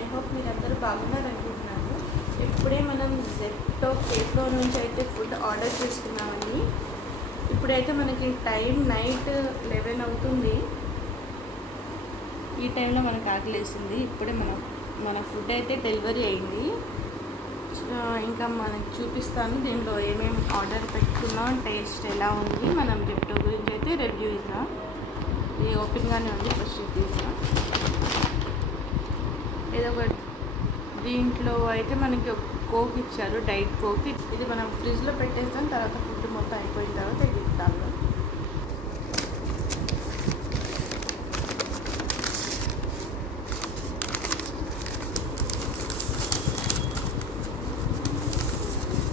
I hope మీరందరూ బాగున్నారనుకుంటున్నాను. ఇప్పుడే మనం జెప్టో కేఫ్లో నుంచి అయితే ఫుడ్ ఆర్డర్ చేసుకున్నామండి. ఇప్పుడైతే మనకి టైం నైట్ 11 అవుతుంది. ఈ టైంలో మనకు ఆకలేసింది. ఇప్పుడే మన ఫుడ్ అయితే డెలివరీ అయింది. ఇంకా మనకి చూపిస్తాను దీంట్లో ఏమేమి ఆర్డర్ పెట్టుకున్నాం, టేస్ట్ ఎలా ఉంది. మనం జెప్టో గురించి అయితే రివ్యూ ఇద్దాం. ఇది ఓపెన్గానే ఉంది. ఫస్ట్ తీసాం ఏదో ఒక దీంట్లో అయితే మనకి కోక్ ఇచ్చారు, డైట్ కోక్. ఇది మనం ఫ్రిడ్జ్లో పెట్టేస్తాం. తర్వాత ఫుడ్ మొత్తం అయిపోయిన తర్వాత ఇది ఇద్దాము.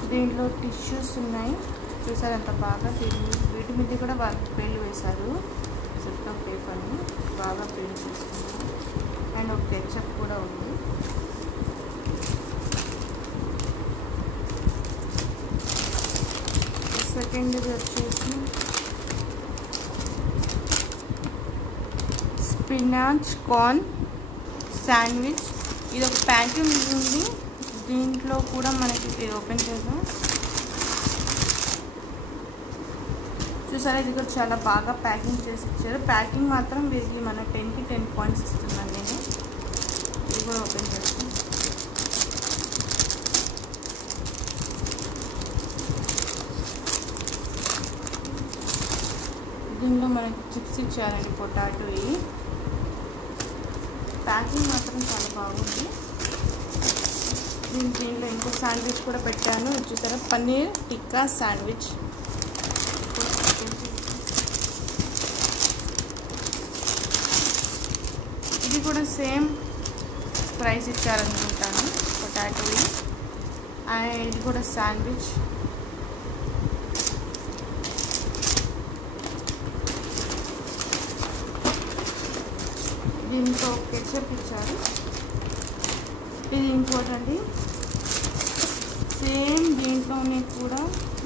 దీంట్లో టిష్యూస్ ఉన్నాయి, చూసారు ఎంత బాగా. వీటి మీద కూడా వాళ్ళు పేర్లు వేశారు, జెప్టో కేఫ్ అని బాగా పేర్లు చేసుకున్నాం. అండ్ ఒక కెచప్ కూడా ఉంది. సెకండ్ది వచ్చేసి స్పినాచ్ కార్న్ శాండ్విచ్. ఇది ఒక ప్యాకింగ్ ఉంది. దీంట్లో కూడా మనకి ఓపెన్ చేద్దాం. చూసారా, ఇది కూడా చాలా బాగా ప్యాకింగ్ చేసి ఇచ్చారు. ప్యాకింగ్ మాత్రం వీరికి మన 10కి 10 పాయింట్స్ ఇస్తున్నాను నేను. ఇది కూడా ఓపెన్ చేస్తాను. దీనిలో మనకి చిప్స్ ఇచ్చారండి, పొటాటో. ప్యాకింగ్ మాత్రం చాలా బాగుంది. దీంట్లో ఇంకో శాండ్విచ్ కూడా పెట్టాను, చూసారా, పన్నీర్ టిక్కా శాండ్విచ్. ఇది కూడా సేమ్ ప్రైస్ ఇచ్చారనుకుంటాను, పొటాటో. అండ్ ఇది కూడా శాండ్విచ్. దీంట్లో కెచప్ ఇచ్చారు. ఇది ఇంకోటండి, సేమ్ దీంట్లోనే కూడా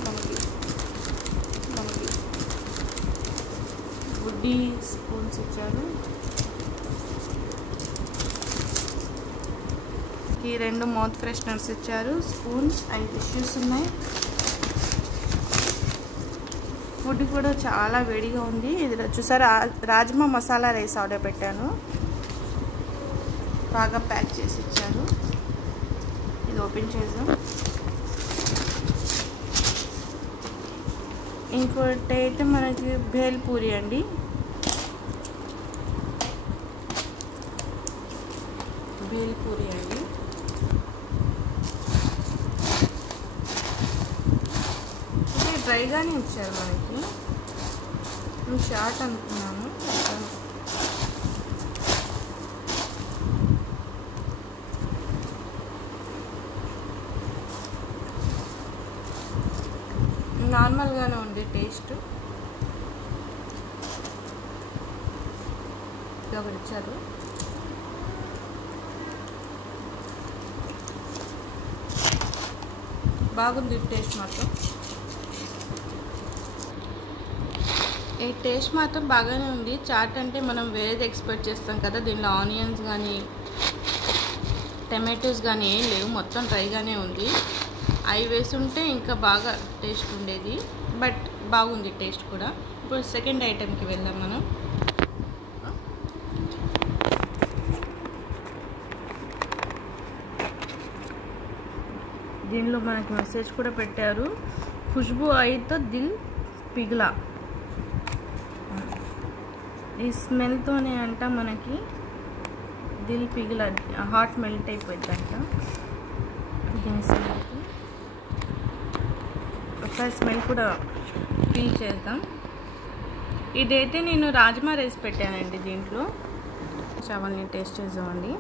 మనకి వుడ్డీ స్పూన్స్ ఇచ్చారు. ఈ 2 మౌత్ ఫ్రెషనర్స్ ఇచ్చారు, స్పూన్స్ అండ్ టిష్యూస్ ఉన్నాయి. ఫుడ్ కూడా చాలా వేడిగా ఉంది. ఇది చూసారా, రాజ్మా మసాలా రైస్ ఆర్డర్ పెట్టాను, బాగా ప్యాక్ చేసి ఇచ్చారు. ఇది ఓపెన్ చేద్దాం. ఇంకోటి అయితే మనకి భేల్ పూరి అండి. భేల్ పూరి అండి. ఇది డ్రైగానే ఇచ్చారు మనకి. మేము చాట్ అనుకున్నాము. నార్మల్గానే ఉంది టేస్ట్. ఇది ఒకటి ఇచ్చారు. బాగుంది టేస్ట్ మాత్రం. ఈ టేస్ట్ మాత్రం బాగానే ఉంది. చాట్ అంటే మనం వేరేది ఎక్స్పెక్ట్ చేస్తాం కదా, దీనిలో ఆనియన్స్ కానీ టమాటోస్ కానీ ఏం లేవు, మొత్తం డ్రైగానే ఉంది. అవి వేసుంటే ఇంకా బాగా టేస్ట్ ఉండేది, బట్ బాగుంది టేస్ట్ కూడా. ఇప్పుడు సెకండ్ ఐటెంకి వెళ్దాం మనం. దీనిలో మనకి మెసేజ్ కూడా పెట్టారు, ఖుష్బూ అయితే దిల్ పిఘలా. ఈ స్మెల్తోనే అంట మనకి దిల్ పిఘలా, హార్ట్ మెల్ట్ అయిపోయింది అంట. దీని స్మెల్కి ఒకసారి స్మెల్ కూడా ఫీల్ చేద్దాం. ఇదైతే నేను రాజ్మా రైస్ పెట్టానండి. దీంట్లో చావల్ని టేస్ట్ చేద్దామండి.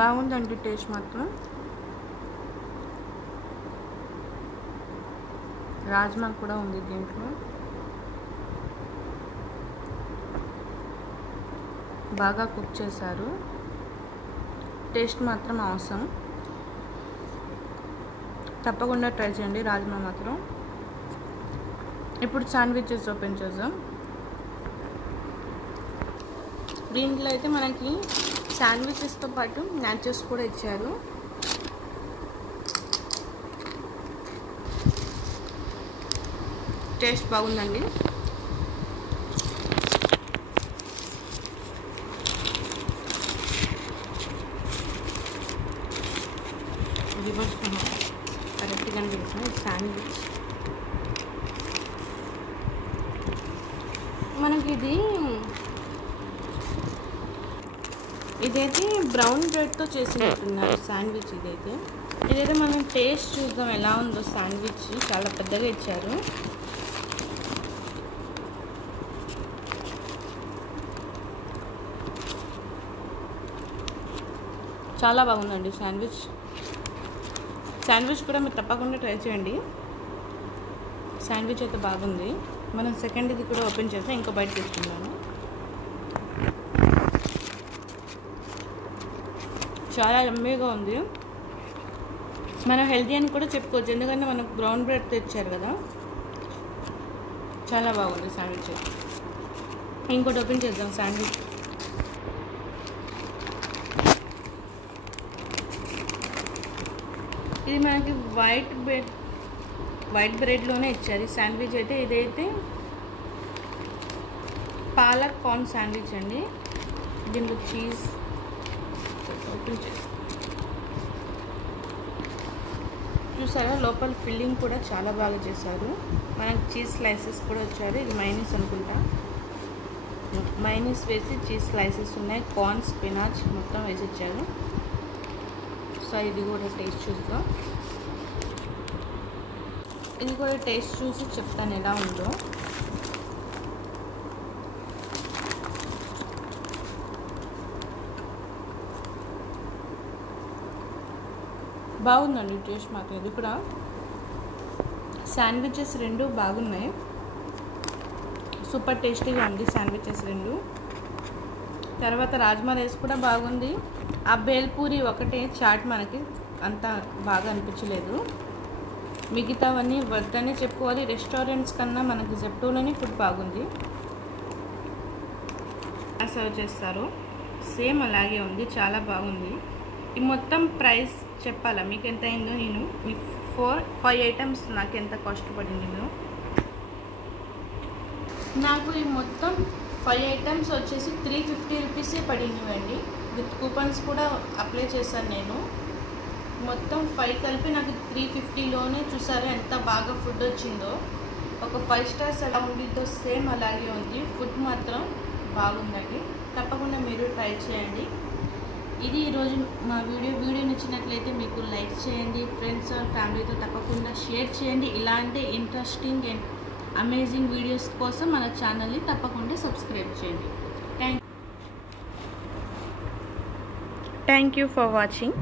బాగుందండి టేస్ట్ మాత్రం. రాజ్మా కూడా ఉంది దీంట్లో. బాగా కుక్ చేశారు. టేస్ట్ మాత్రం అవసరం. తప్పకుండా ట్రై చేయండి రాజ్మా మాత్రం. ఇప్పుడు శాండ్విచెస్ ఓపెన్ చేద్దాం. దీంట్లో అయితే మనకి శాండ్విచెస్తో పాటు నాచోస్ కూడా ఇచ్చారు. టేస్ట్ బాగుందండి. రివర్స్ కరెక్ట్గా అనిపిస్తుంది. శాండ్విచ్ మనకి ఇదైతే బ్రౌన్ బ్రెడ్తో చేసినట్టున్నారు శాండ్విచ్. ఇదైతే మనం టేస్ట్ చూద్దాం ఎలా ఉందో. శాండ్విచ్ చాలా పెద్దగా ఇచ్చారు. చాలా బాగుందండి శాండ్విచ్ కూడా మీరు తప్పకుండా ట్రై చేయండి. శాండ్విచ్ అయితే బాగుంది. మనం సెకండ్ ఇది కూడా ఓపెన్ చేస్తే ఇంకో బయట తీసుకున్నాను. చాలా యమ్మీగా ఉంది. మనం హెల్తీ అని కూడా చెప్పుకోవచ్చు, ఎందుకంటే మనకు బ్రౌన్ బ్రెడ్ తెచ్చారు కదా. చాలా బాగుంది శాండ్విచ్. ఇంకోటి ఓపెన్ చేద్దాం శాండ్విచ్. ఇది మనకి వైట్ బ్రెడ్లోనే ఇచ్చారు శాండ్విచ్ అయితే. ఇదైతే పాలక్ కార్న్ శాండ్విచ్ అండి. దీంట్లో చీజ్ ఓపెన్ చేసి చూసారా, లోపల ఫిల్లింగ్ కూడా చాలా బాగా చేశారు. మనకి చీజ్ స్లైసెస్ కూడా వచ్చారు. ఇది మైనీస్ అనుకుంటా. మైనీస్ వేసి చీజ్ స్లైసెస్ ఉన్నాయి. కార్న్, స్పినాచ్ మొత్తం వేసి ఇచ్చారు. సో ఇది కూడా టేస్ట్ చూద్దాం. ఇది కూడా టేస్ట్ చూసి చెప్తాను ఎలా ఉందో. బాగుందండి టేస్ట్ మాత్రం. ఇది కూడా శాండ్విచెస్ రెండు బాగున్నాయి. సూపర్ టేస్టీగా ఉంది శాండ్విచెస్ రెండు. తర్వాత రాజ్మా రైస్ కూడా బాగుంది. ఆ బేల్పూరి ఒకటే చాట్ మనకి అంత బాగా అనిపించలేదు. మిగతావన్నీ వద్దనే చెప్పుకోవాలి. రెస్టారెంట్స్ కన్నా మనకి జెప్టోలోనే ఫుడ్ బాగుంది. సర్వ్ చేస్తారు సేమ్ అలాగే ఉంది. చాలా బాగుంది. ఈ మొత్తం ప్రైస్ చెప్పాలా మీకు ఎంత అయిందో? నేను ఈ 5 ఐటమ్స్ నాకు ఎంత కాస్ట్ పడింది? నాకు ఈ మొత్తం 5 ఐటమ్స్ వచ్చేసి 350 రూపీసే పడినవండి. విత్ కూపన్స్ కూడా అప్లై చేశాను నేను. మొత్తం 5 కలిపి నాకు 350లోనే. చూసారా ఎంత బాగా ఫుడ్ వచ్చిందో. ఒక 5 స్టార్స్ ఎలా ఉండిద్దో సేమ్ అలాగే ఉంది. ఫుడ్ మాత్రం బాగుందండి. తప్పకుండా మీరు ట్రై చేయండి. ఇది ఈరోజు మా వీడియో నచ్చినట్లయితే మీకు లైక్ చేయండి. ఫ్రెండ్స్ అండ్ ఫ్యామిలీతో తప్పకుండా షేర్ చేయండి. ఇలాంటి ఇంట్రెస్టింగ్ అండ్ అమేజింగ్ వీడియోస్ కోసం మన ఛానల్ని తప్పకుండా సబ్స్క్రైబ్ చేయండి. Thank you for watching.